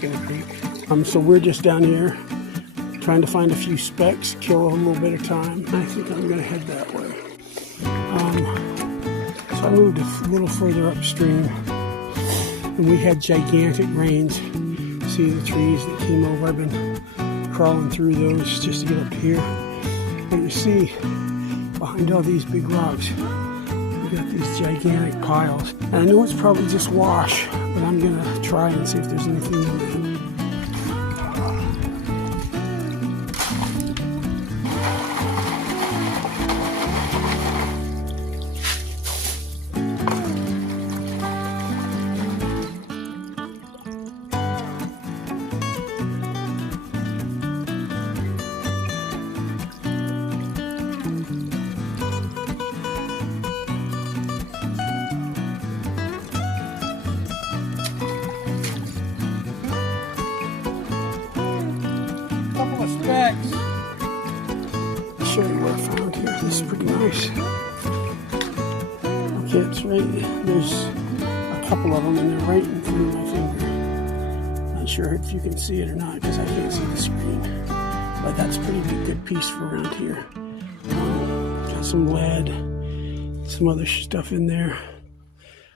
back in the creek. So we're just down here trying to find a few specks, kill a little bit of time. I think I'm gonna head that way. So I moved a little further upstream, and we had gigantic rains. See the trees that came over? I've been crawling through those just to get up here. But you see, behind all these big rocks, we got these gigantic piles. And I know it's probably just wash, but I'm gonna try and see if there's anything in there. Specs. I'll show you what I found here. This is pretty nice. Okay, it's right, there's a couple of them and they're right in front of my finger. Not sure if you can see it or not because I can't see the screen. But that's a pretty good piece for around here. Got some lead, some other stuff in there.